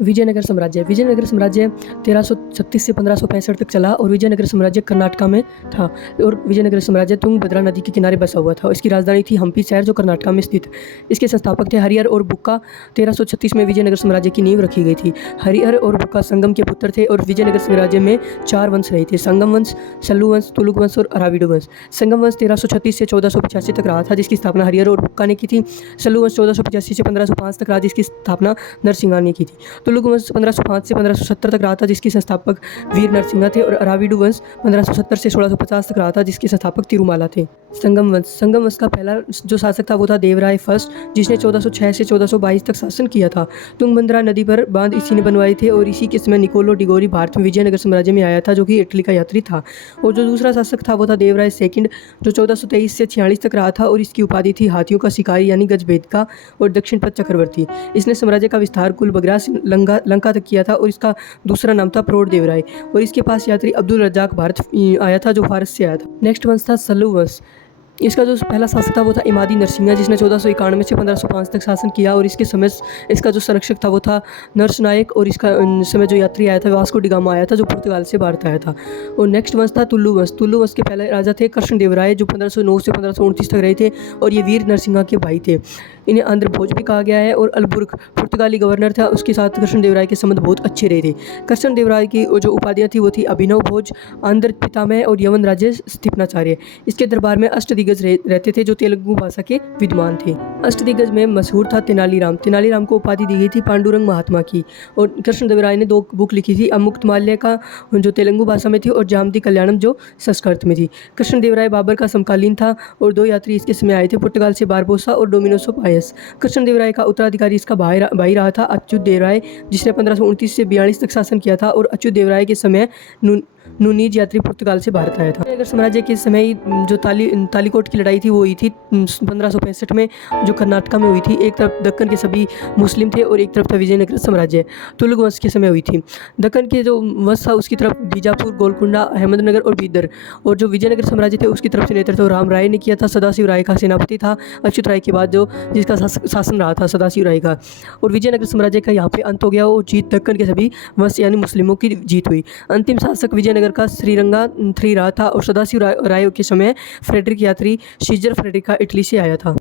विजयनगर साम्राज्य 1336 से 1565 तक चला और विजयनगर साम्राज्य कर्नाटका में था। और विजयनगर साम्राज्य तुंगभद्रा नदी के किनारे बसा हुआ था। इसकी राजधानी थी हम्पी शहर, जो कर्नाटका में स्थित है। इसके संस्थापक थे हरिहर और बुक्का। 1336 में विजयनगर साम्राज्य की नींव रखी गई थी। हरिहर और बुक्का संगम के पुत्र थे और विजयनगर साम्राज्य में 4 वंश रहे थे: संगम वंश, सल्लू वंश, तुलुक वंश और अराविडु वंश। संगम वंश 1336 से 1485 तक रहा था, जिसकी स्थापना हरिहर और बुक्का ने की थी। सल्लू वंश 1485 से 1505 तक रहा, जिसकी स्थापना नरसिंहा ने की थी। तुलुक वंश 1505 से 1570 तक रहा था, जिसके संस्थापक वीर नरसिंहा थे। और अराविडु वंश 1570 से 1650 तक रहा था, जिसके संस्थापक तिरुमाला थे। संगम वंश का पहला जो शासक था वो था देवराय फर्स्ट, जिसने 1406 से 1422 तक शासन किया था। तुंगभद्रा नदी पर बांध इसी ने बनवाए थे और इसी के समय निकोलो डिगोरी भारत में विजयनगर साम्राज्य में आया था, जो कि इटली का यात्री था। और जो दूसरा शासक था वो था देवराय सेकंड, जो 1423 से 46 तक रहा था और इसकी उपाधि थी हाथियों का शिकारी यानी गजभेद का और दक्षिण पथ चक्रवर्ती। इसने साम्राज्य का विस्तार कुलबगरा से लंका तक किया था और इसका दूसरा नाम था प्रौढ़ देवराय। और इसके पास यात्री अब्दुल रज्जाक भारत आया था, जो फारस से आया था। नेक्स्ट वंश था सल्लू वंश। इसका जो पहला शासक था वो था इमादी नरसिंहा, जिसने 1491 से 1505 तक शासन किया। और इसके समय इसका जो संरक्षक था वो था नरसनायक। और इसका समय जो यात्री आया था वास्को डी गामा आया था, जो पुर्तगाल से भारत आया था। और नेक्स्ट वंश था तुल्लु वंश। तुल्लु वंश के पहले राजा थे कृष्णदेवराय, जो 1509 से 1529 तक रहे थे और ये वीर नरसिंहा के भाई थे। इन्हें आंध्र भोज भी कहा गया है। और अलबुर्ग पुर्तगाली गवर्नर था, उसके साथ कृष्णदेवराय के संबंध बहुत अच्छे रहे थे। कृष्णदेवराय की जो उपाधियाँ थी वो थी अभिनव भोज, आंध्र पितामह और यवन राज्य स्थापनाचार्य। इसके दरबार में अष्टदिग्गज रहते थे, जो तेलुगु भाषा के विद्वान थे। अष्टदिग्गज में मशहूर था तेनालीराम। तेनालीराम को उपाधि दी गई थी पांडुरंग महात्मा की। और कृष्णदेवराय ने 2 बुक लिखी थी, अमुक्तमाल्य का जो तेलुगु भाषा में थी और जामती कल्याणम जो संस्कृत में थी। कृष्णदेवराय बाबर का समकालीन था और 2 यात्री इसके समय आए थे, पुर्तगाल से बारबोसा और डोमिनोसो पायस। कृष्णदेवराय का उत्तराधिकारी इसका भाई रहा था अच्युत देवराय, जिसने 1529 से 42 तक शासन किया था। और अच्युत देवराय के समय नूनीज यात्री पुर्तगाल से भारत आया था। विजयनगर साम्राज्य के समय जो तालीकोट की लड़ाई थी वो हुई थी 1565 में, जो कर्नाटका में हुई थी। एक तरफ दक्कन के सभी मुस्लिम थे और एक तरफ था विजयनगर साम्राज्य। तुलुक वंश के समय हुई थी। दक्कन के जो वंश था उसकी तरफ बीजापुर, गोलकुंडा, अहमदनगर और बीदर। और जो विजयनगर साम्राज्य थे उसकी तरफ से नेतृत्व राम राय ने किया था। सदाशिव राय का सेनापति था अच्युत राय के बाद, जो जिसका शासन रहा था सदाशिव राय का। और विजयनगर साम्राज्य का यहाँ पे अंत हो गया और जीत दक्कन के सभी वंश यानी मुस्लिमों की जीत हुई। अंतिम शासक विजयनगर का श्रीरंगा III रहा था। और सदाशिव राय के समय फ्रेडरिक यात्री सीजर फ्रेडरिक का इटली से आया था।